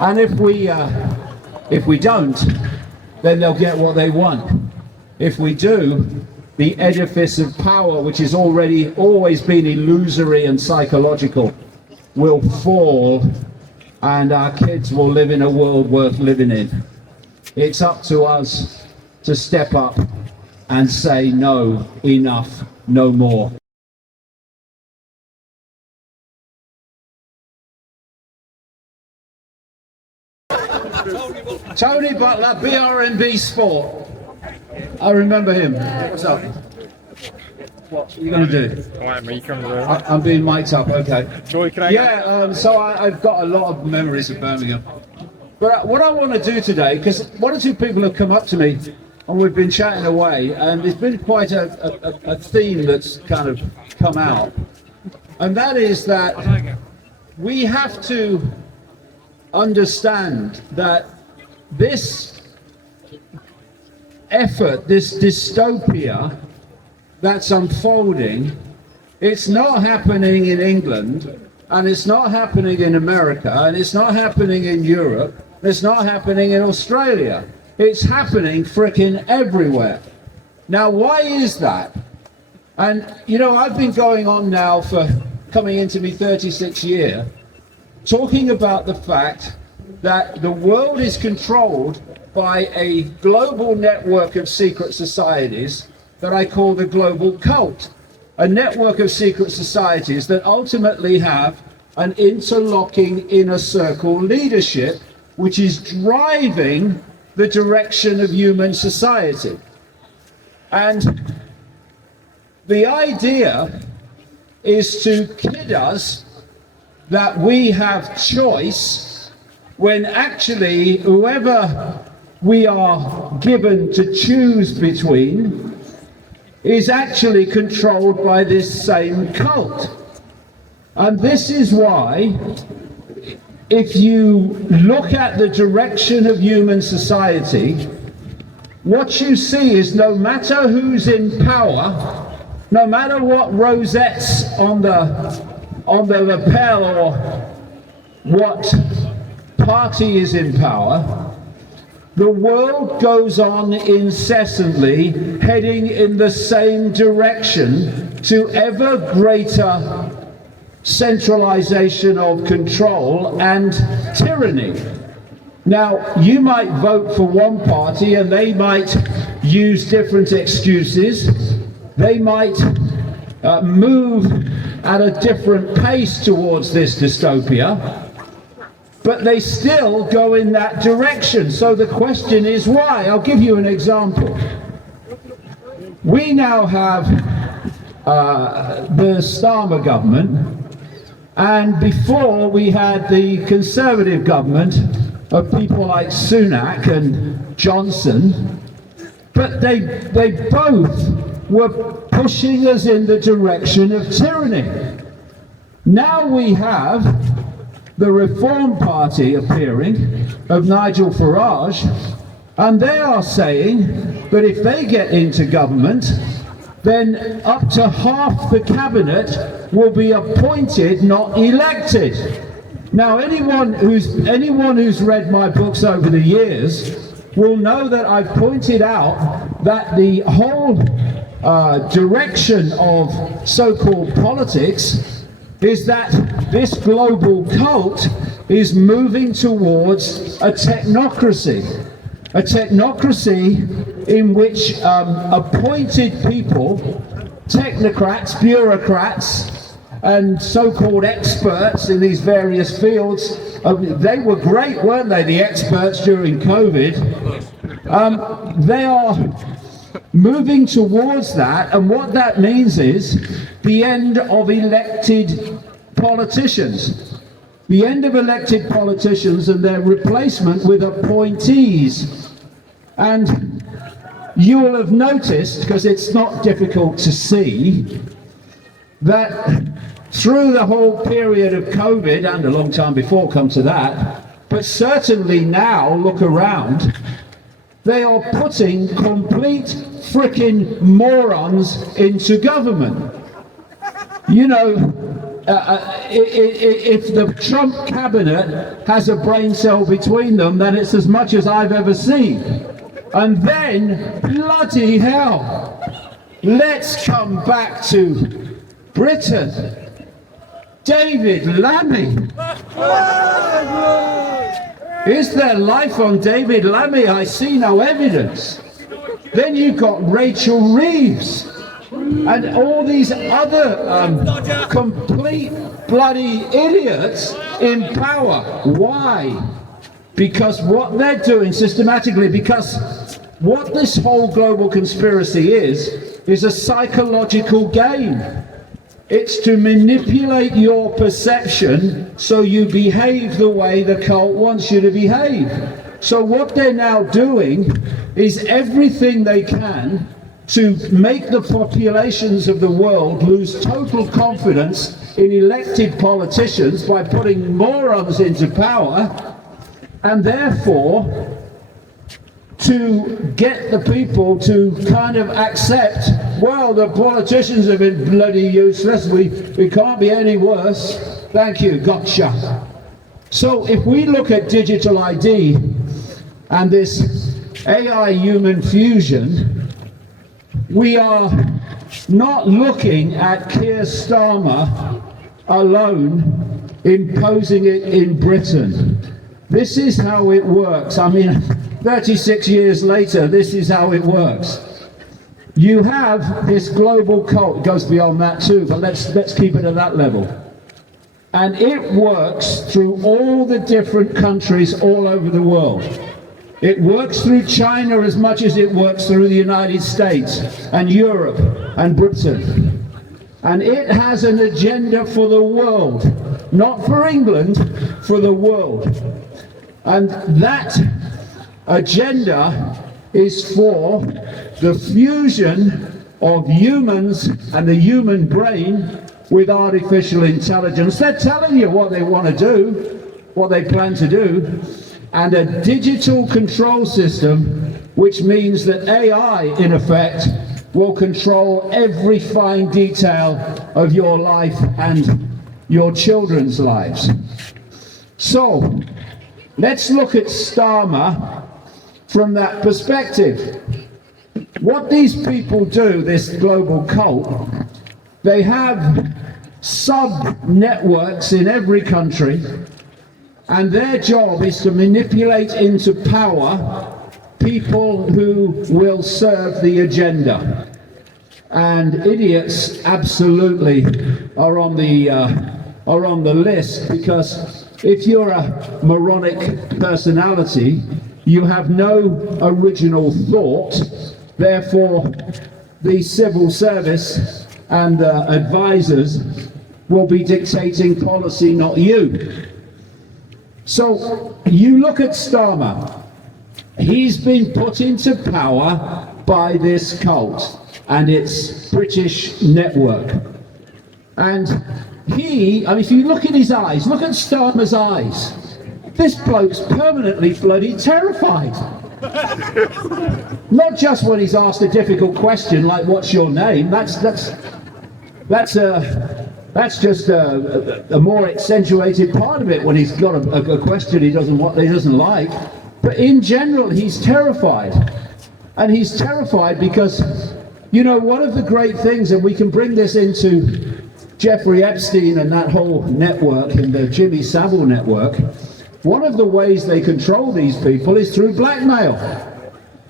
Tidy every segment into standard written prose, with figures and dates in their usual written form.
And if we don't, then they'll get what they want. If we do, the edifice of power, which has always been illusory and psychological, will fall, and our kids will live in a world worth living in. It's up to us to step up and say no, enough, no more. Tony Butler, BRNB Sport. I remember him. What's up? What are you going to do? I'm being mic'd up, okay. So I've got a lot of memories of Birmingham. But what I want to do today, because one or two people have come up to me and we've been chatting away, and there's been quite a theme that's kind of come out. And that is that we have to understand that this effort, this dystopia that's unfolding, it's not happening in England, and it's not happening in America, and it's not happening in Europe, it's not happening in Australia. It's happening frickin' everywhere. Now, why is that? And, you know, I've been going on now for coming into me 36th year, talking about the fact that the world is controlled by a global network of secret societies that I call the global cult. A network of secret societies that ultimately have an interlocking inner circle leadership, which is driving the direction of human society. And the idea is to kid us that we have choice, when actually whoever we are given to choose between is actually controlled by this same cult. And this is why, if you look at the direction of human society, what you see is no matter who's in power, no matter what rosettes on the lapel or what party is in power, the world goes on incessantly heading in the same direction to ever greater centralization of control and tyranny. Now, you might vote for one party and they might use different excuses. They might move at a different pace towards this dystopia, but they still go in that direction. So the question is why? I'll give you an example. We now have the Starmer government, and before we had the Conservative government of people like Sunak and Johnson, but they both were pushing us in the direction of tyranny. Now we have the Reform Party appearing, of Nigel Farage, and they are saying that if they get into government, then up to half the cabinet will be appointed, not elected. Now, anyone who's read my books over the years will know that I've pointed out that the whole direction of so-called politics is that this global cult is moving towards a technocracy in which appointed people, technocrats, bureaucrats, and so-called experts in these various fields, they were great, weren't they, the experts during COVID? They are moving towards that, and what that means is the end of elected politicians. The end of elected politicians and their replacement with appointees. And you will have noticed, because it's not difficult to see, that through the whole period of COVID, and a long time before, come to that, but certainly now, look around, they are putting complete frickin' morons into government. You know, if the Trump cabinet has a brain cell between them, then it's as much as I've ever seen. And then, bloody hell, let's come back to Britain. David Lammy. Is there life on David Lammy? I see no evidence. Then you've got Rachel Reeves and all these other complete bloody idiots in power. Why? Because what they're doing systematically, because what this whole global conspiracy is a psychological game. It's to manipulate your perception so you behave the way the cult wants you to behave. So what they're now doing is everything they can to make the populations of the world lose total confidence in elected politicians by putting morons into power, and therefore to get the people to kind of accept, well, the politicians have been bloody useless, we can't be any worse, thank you, gotcha. So if we look at digital ID and this AI human fusion, we are not looking at Keir Starmer alone imposing it in Britain. This is how it works. I mean, 36 years later, this is how it works. You have this global cult, it goes beyond that too, but let's keep it at that level. And it works through all the different countries all over the world. It works through China as much as it works through the United States and Europe and Britain. And it has an agenda for the world, not for England, for the world. And that agenda is for the fusion of humans and the human brain with artificial intelligence. They're telling you what they want to do, what they plan to do, and a digital control system, which means that AI, in effect, will control every fine detail of your life and your children's lives. So, let's look at Starmer from that perspective. What these people do, this global cult, they have sub-networks in every country, and their job is to manipulate into power people who will serve the agenda. And idiots absolutely are on the list, because if you're a moronic personality, you have no original thought. Therefore, the civil service and advisors will be dictating policy, not you. So you look at Starmer. He's been put into power by this cult and its British network. And if you look at his eyes, look at Starmer's eyes. This bloke's permanently bloody terrified. Not just when he's asked a difficult question like, what's your name? That's just a more accentuated part of it when he's got a question he doesn't like. But in general, he's terrified. And he's terrified because, you know, one of the great things, and we can bring this into Jeffrey Epstein and that whole network and the Jimmy Savile network, one of the ways they control these people is through blackmail.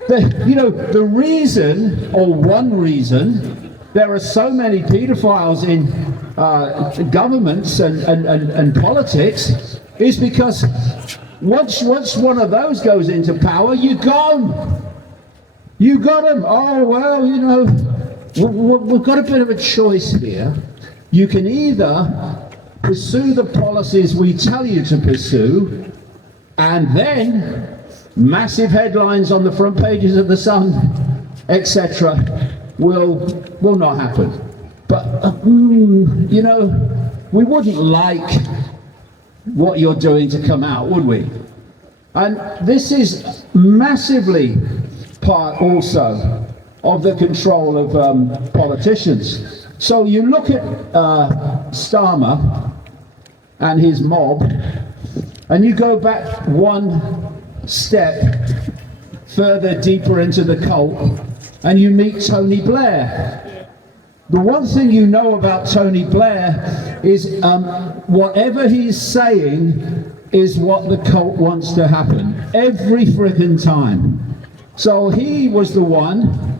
The reason, or one reason, there are so many pedophiles in governments and politics is because once one of those goes into power, you got them. You got them. Oh, well, you know, we've got a bit of a choice here. You can either pursue the policies we tell you to pursue, and then massive headlines on the front pages of the Sun, etc., will not happen. But, you know, we wouldn't like what you're doing to come out, would we? And this is massively part also of the control of politicians. So you look at Starmer and his mob, and you go back one step further deeper into the cult, and you meet Tony Blair. The one thing you know about Tony Blair is whatever he's saying is what the cult wants to happen every frickin' time. So he was the one,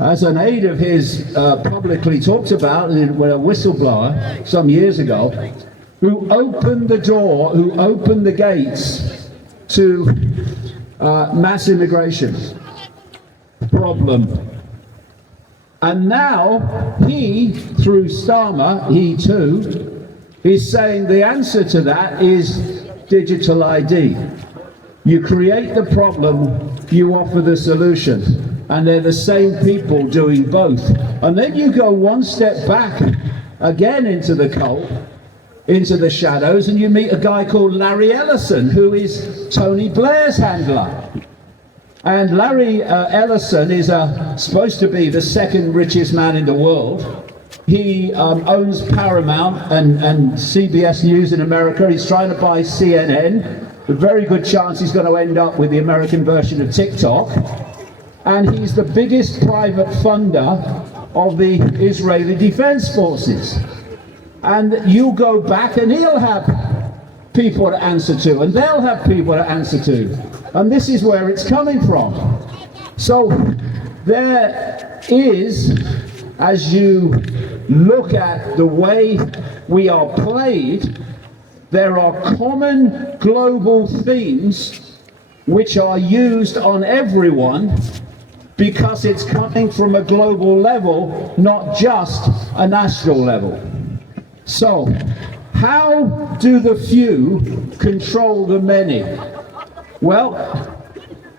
as an aide of his publicly talked about when a whistleblower some years ago, who opened the door, who opened the gates to mass immigration problem. And now he, through Starmer, he too, is saying the answer to that is digital ID. You create the problem, you offer the solution. And they're the same people doing both. And then you go one step back again into the cult, into the shadows, and you meet a guy called Larry Ellison, who is Tony Blair's handler. And Larry Ellison is supposed to be the second richest man in the world. He owns Paramount and CBS News in America. He's trying to buy CNN. A very good chance he's going to end up with the American version of TikTok. And he's the biggest private funder of the Israeli Defense Forces. And you go back and he'll have people to answer to, and they'll have people to answer to. And this is where it's coming from. So there is, as you look at the way we are played, there are common global themes which are used on everyone because it's coming from a global level, not just a national level. So, how do the few control the many? Well,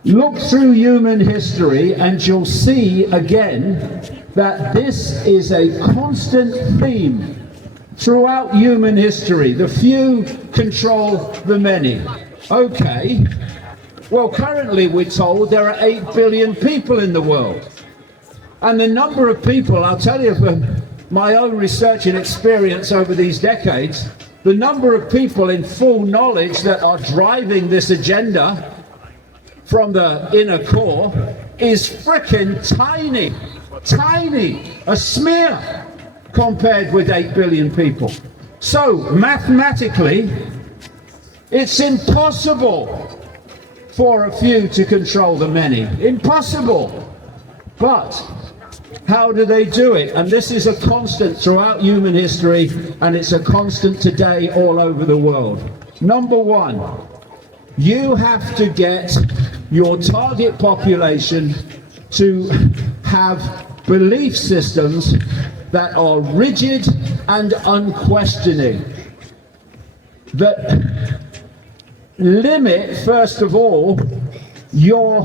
look through human history and you'll see again that this is a constant theme throughout human history. The few control the many. Okay, well currently we're told there are 8 billion people in the world. And the number of people, I'll tell you from my own research and experience over these decades, the number of people in full knowledge that are driving this agenda from the inner core is frickin' tiny, tiny, a smear compared with 8 billion people. So mathematically, it's impossible for a few to control the many. Impossible. But how do they do it? And this is a constant throughout human history, and it's a constant today all over the world. Number one, you have to get your target population to have belief systems that are rigid and unquestioning, that limit, first of all, your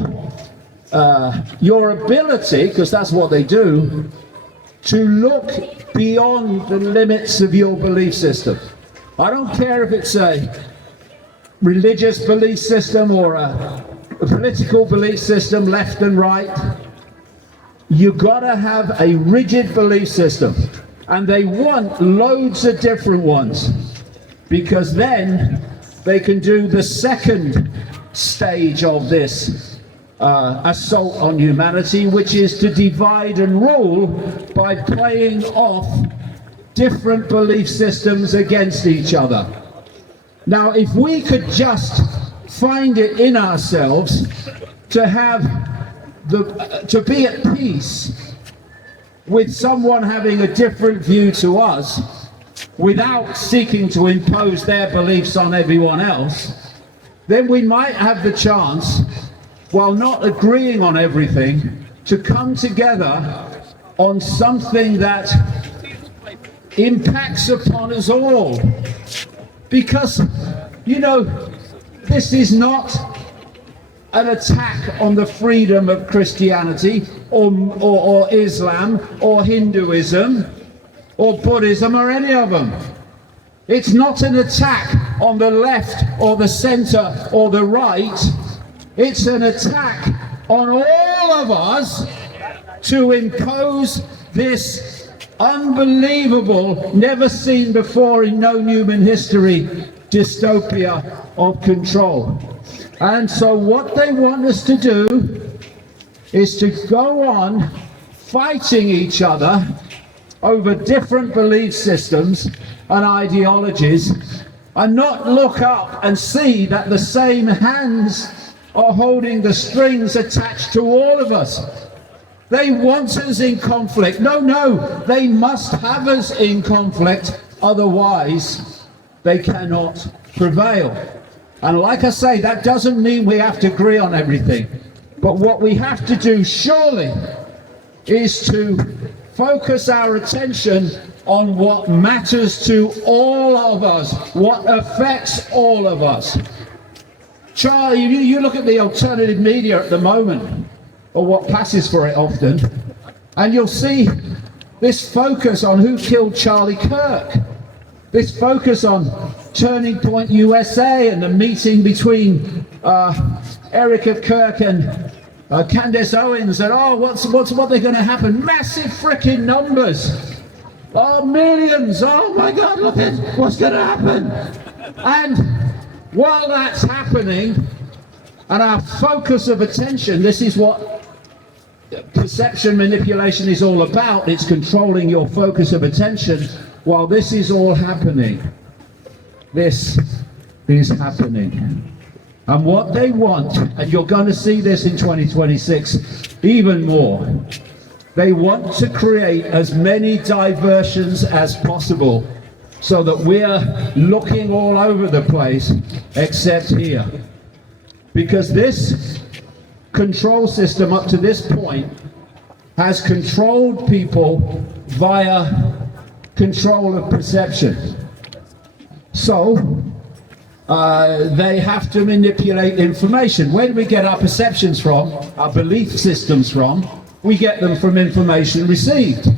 ability, because that's what they do, to look beyond the limits of your belief system. I don't care if it's a religious belief system or a political belief system, left and right. You gotta have a rigid belief system, and they want loads of different ones, because then they can do the second stage of this assault on humanity, which is to divide and rule by playing off different belief systems against each other. Now, if we could just find it in ourselves to have to be at peace with someone having a different view to us without seeking to impose their beliefs on everyone else, then we might have the chance, while not agreeing on everything, to come together on something that impacts upon us all. Because, you know, this is not an attack on the freedom of Christianity or Islam or Hinduism or Buddhism or any of them. It's not an attack on the left or the center or the right. It's an attack on all of us to impose this unbelievable, never seen before in known human history, dystopia of control. And so what they want us to do is to go on fighting each other over different belief systems and ideologies, and not look up and see that the same hands are holding the strings attached to all of us. They want us in conflict. No, they must have us in conflict, otherwise they cannot prevail. And like I say, that doesn't mean we have to agree on everything. But what we have to do, surely, is to focus our attention on what matters to all of us, what affects all of us. Charlie, you look at the alternative media at the moment, or what passes for it often, and you'll see this focus on who killed Charlie Kirk, this focus on Turning Point USA and the meeting between Erica Kirk and Candace Owens, and what's going to happen? Massive freaking numbers. Oh, millions. Oh my God, look at what's going to happen. And while that's happening, and our focus of attention, this is what perception manipulation is all about. It's controlling your focus of attention. While this is all happening, this is happening. And what they want, and you're going to see this in 2026 even more, they want to create as many diversions as possible so that we're looking all over the place except here. Because this control system up to this point has controlled people via control of perception. So they have to manipulate information. Where do we get our perceptions from, our belief systems from? We get them from information received.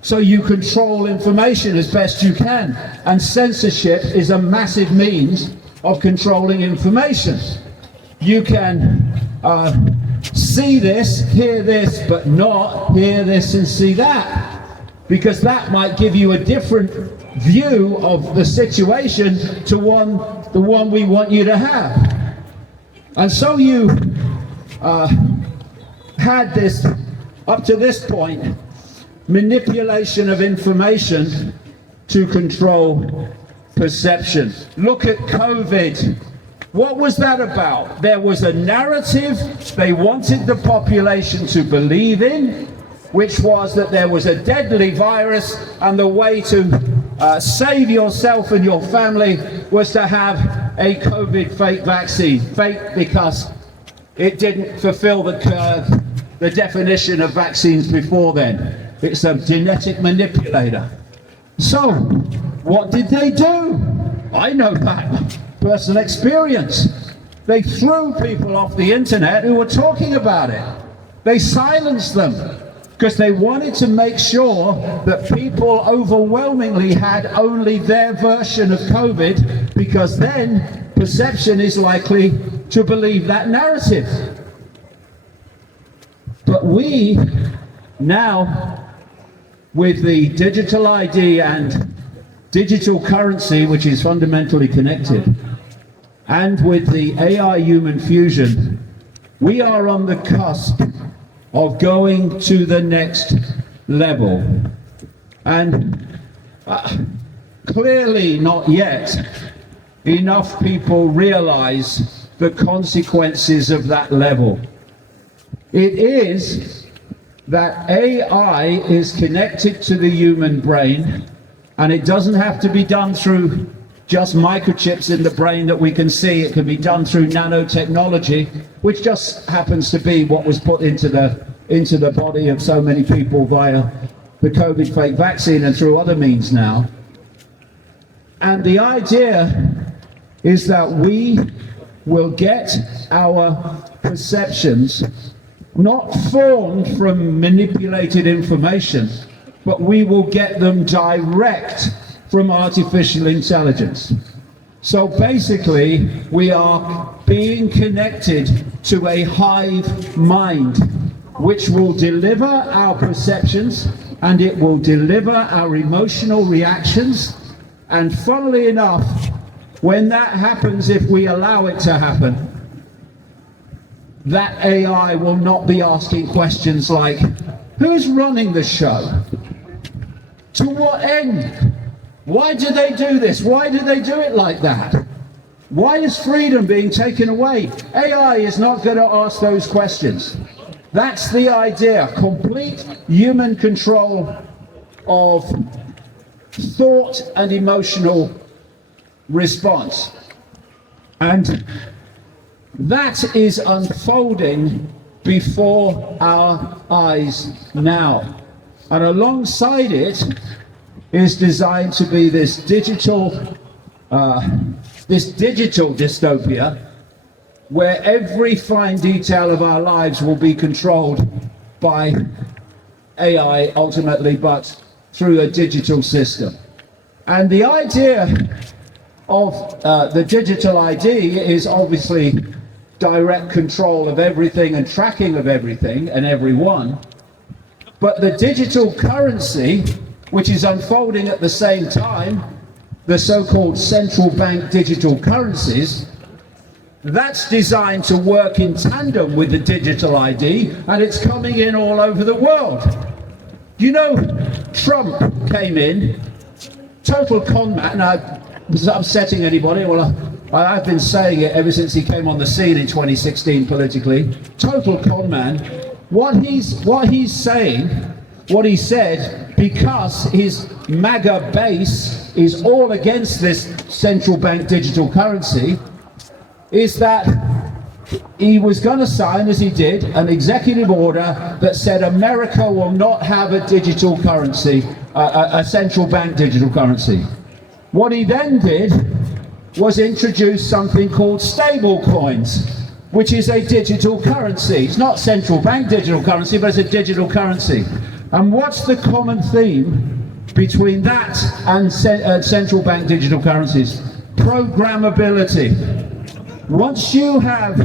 So you control information as best you can. And censorship is a massive means of controlling information. You can see this, hear this, but not hear this and see that. Because that might give you a different view of the situation to the one we want you to have. And so you had this, up to this point, manipulation of information to control perception. Look at COVID. What was that about? There was a narrative they wanted the population to believe in, which was that there was a deadly virus, and the way to save yourself and your family was to have a COVID fake vaccine. Fake because it didn't fulfill the definition of vaccines before then. It's a genetic manipulator. So, what did they do? I know that. Personal experience. They threw people off the internet who were talking about it. They silenced them because they wanted to make sure that people overwhelmingly had only their version of COVID, because then perception is likely to believe that narrative. But we now, with the digital ID and digital currency, which is fundamentally connected, and with the AI human fusion, we are on the cusp of going to the next level. And clearly not yet enough people realize the consequences of that level. It is that AI is connected to the human brain, and it doesn't have to be done through just microchips in the brain that we can see. It can be done through nanotechnology, which just happens to be what was put into the body of so many people via the COVID fake vaccine and through other means now. And the idea is that we will get our perceptions not formed from manipulated information, but we will get them direct from artificial intelligence. So basically, we are being connected to a hive mind, which will deliver our perceptions and it will deliver our emotional reactions. And funnily enough, when that happens, if we allow it to happen, that AI will not be asking questions like, who's running the show? To what end? Why do they do this? Why do they do it like that? Why is freedom being taken away? AI is not going to ask those questions. That's the idea. Complete human control of thought and emotional response. And that is unfolding before our eyes now. And alongside it is designed to be this digital dystopia where every fine detail of our lives will be controlled by AI ultimately, but through a digital system. And the idea of the digital ID is obviously direct control of everything and tracking of everything and everyone. But the digital currency, which is unfolding at the same time, the so-called central bank digital currencies, that's designed to work in tandem with the digital ID, and it's coming in all over the world. You know, Trump came in, total con man. Now, was that upsetting anybody? Well, I've been saying it ever since he came on the scene in 2016 politically. Total con man. What he's saying, what he said, because his MAGA base is all against this central bank digital currency, is that he was going to sign, as he did, an executive order that said America will not have a digital currency, a central bank digital currency. What he then did was introduce something called stable coins, which is a digital currency. It's not central bank digital currency, but it's a digital currency. And what's the common theme between that and central bank digital currencies? Programmability. Once you have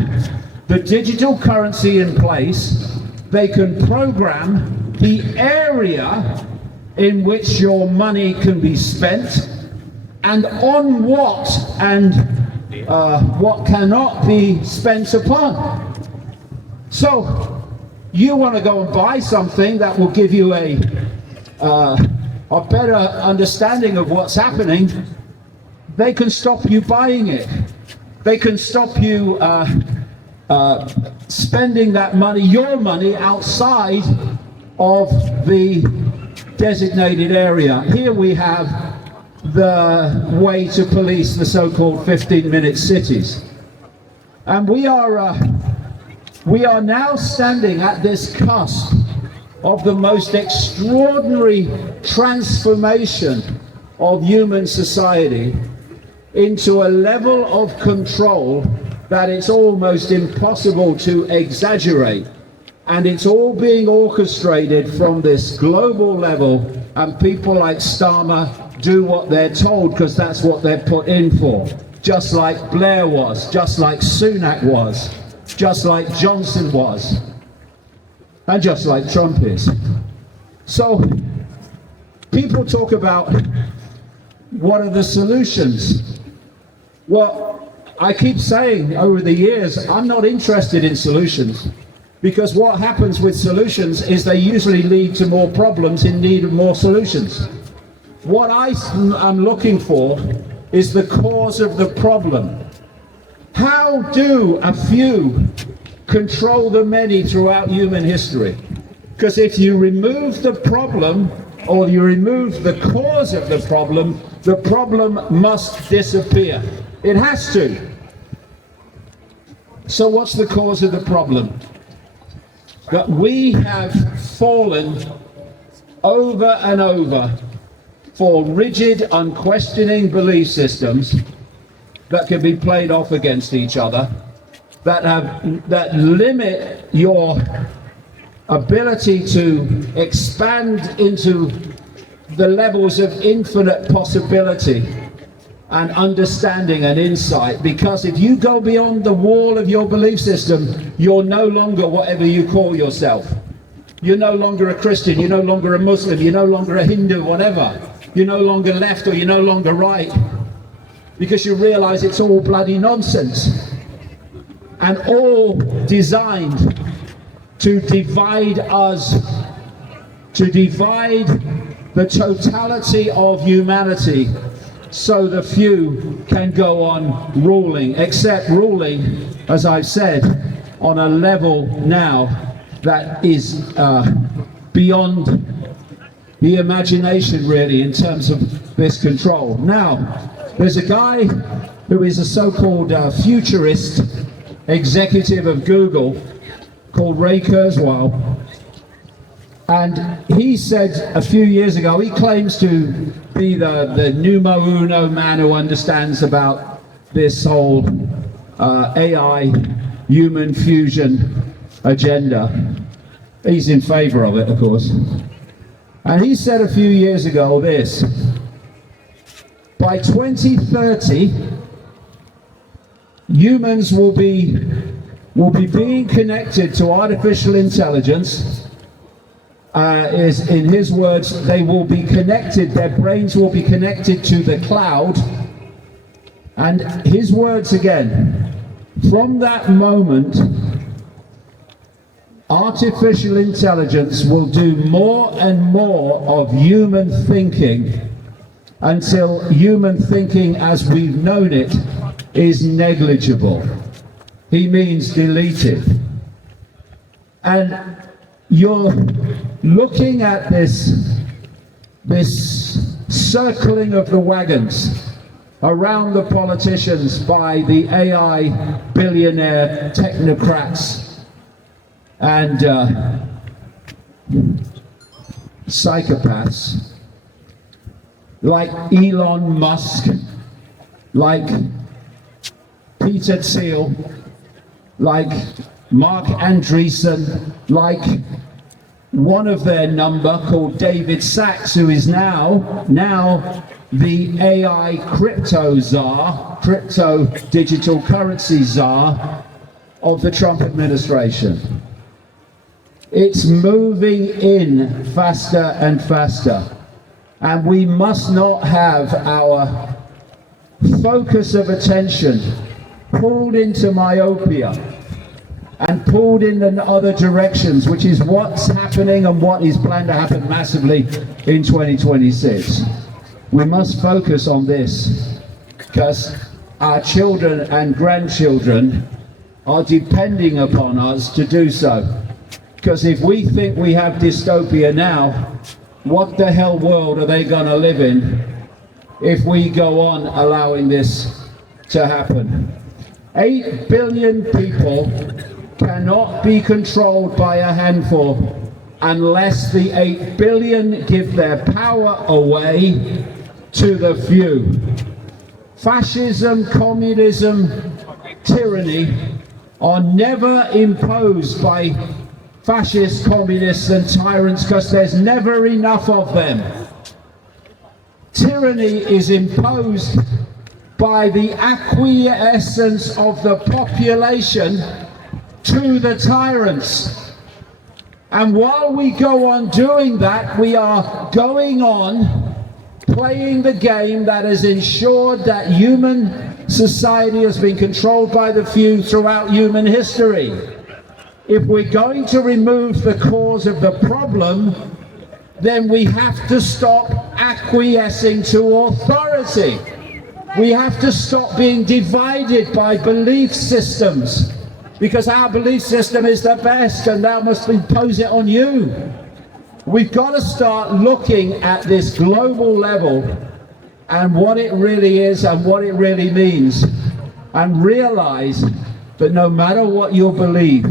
the digital currency in place, they can program the area in which your money can be spent and on what and what cannot be spent upon. So you want to go and buy something that will give you a better understanding of what's happening, they can stop you buying it. They can stop you spending that money, your money, outside of the designated area. Here we have the way to police the so-called 15-minute cities. And we are now standing at this cusp of the most extraordinary transformation of human society into a level of control that it's almost impossible to exaggerate. And it's all being orchestrated from this global level, and people like Starmer do what they're told because that's what they're put in for. Just like Blair was, just like Sunak was, just like Johnson was, and just like Trump is. So people talk about what are the solutions? Well, I keep saying over the years, I'm not interested in solutions, because what happens with solutions is they usually lead to more problems in need of more solutions. What I'm looking for is the cause of the problem. How do a few control the many throughout human history? Because if you remove the problem, or you remove the cause of the problem must disappear. It has to. So what's the cause of the problem? That we have fallen over and over for rigid, unquestioning belief systems that can be played off against each other, that limit your ability to expand into the levels of infinite possibility and understanding and insight. Because if you go beyond the wall of your belief system, you're no longer whatever you call yourself. You're no longer a Christian, you're no longer a Muslim, you're no longer a Hindu, whatever. You're no longer left or you're no longer right. Because you realize it's all bloody nonsense. And all designed to divide us, to divide the totality of humanity so the few can go on ruling, except ruling, as I've said, on a level now that is beyond the imagination, really, in terms of this control. Now, there's a guy who is a so-called futurist executive of Google called Ray Kurzweil, and he said a few years ago, he claims to be the numero uno man who understands about this whole AI human fusion agenda. He's in favor of it, of course. And he said a few years ago this: by 2030, humans will be being connected to artificial intelligence. Is in his words, they will be connected, their brains will be connected to the cloud. And his words again, from that moment, artificial intelligence will do more and more of human thinking until human thinking as we've known it is negligible. He means deleted. And you're looking at this circling of the wagons around the politicians by the AI billionaire technocrats and psychopaths like Elon Musk, like Peter Thiel, like Mark Andreessen, like one of their number called David Sachs, who is now the AI crypto czar, crypto digital currency czar of the Trump administration. It's moving in faster and faster, and we must not have our focus of attention pulled into myopia and pulled in other directions, which is what's happening and what is planned to happen massively in 2026. We must focus on this because our children and grandchildren are depending upon us to do so. Because if we think we have dystopia now, what the hell world are they going to live in if we go on allowing this to happen? 8 billion people cannot be controlled by a handful unless the 8 billion give their power away to the few. Fascism, communism, tyranny are never imposed by fascists, communists and tyrants because there's never enough of them. Tyranny is imposed by the acquiescence of the population to the tyrants. And while we go on doing that, we are going on playing the game that has ensured that human society has been controlled by the few throughout human history. If we're going to remove the cause of the problem, then we have to stop acquiescing to authority. We have to stop being divided by belief systems, because our belief system is the best and thou must impose it on you. We've got to start looking at this global level and what it really is and what it really means, and realize that no matter what your belief,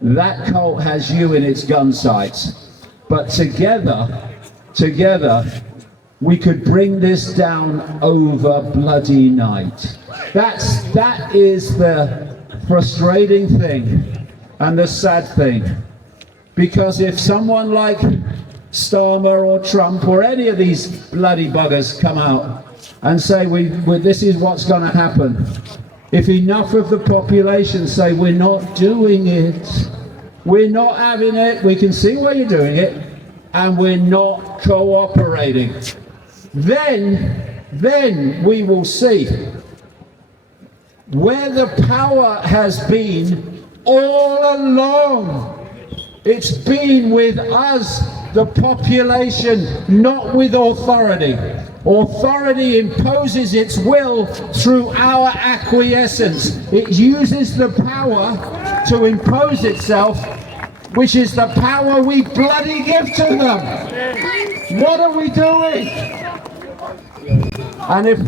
that cult has you in its gun sights. But together, we could bring this down over bloody night. That is the frustrating thing and the sad thing. Because if someone like Starmer or Trump or any of these bloody buggers come out and say this is what's going to happen, if enough of the population say we're not doing it, we're not having it, we can see why you're doing it, and we're not cooperating. Then we will see where the power has been all along. It's been with us, the population, not with authority. Authority imposes its will through our acquiescence. It uses the power to impose itself, which is the power we bloody give to them. What are we doing? And if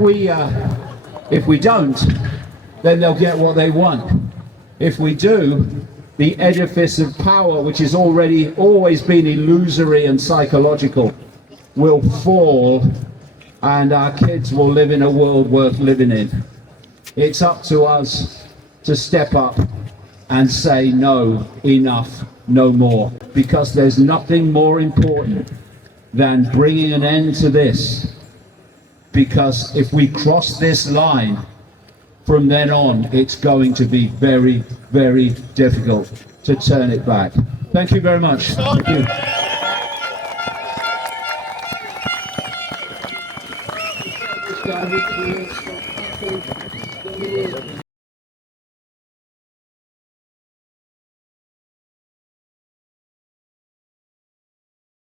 we don't, then they'll get what they want. If we do, the edifice of power, which has always been illusory and psychological, will fall, and our kids will live in a world worth living in. It's up to us to step up and say no, enough, no more, because there's nothing more important than bringing an end to this. Because if we cross this line, from then on, it's going to be very, very difficult to turn it back. Thank you very much. Thank you.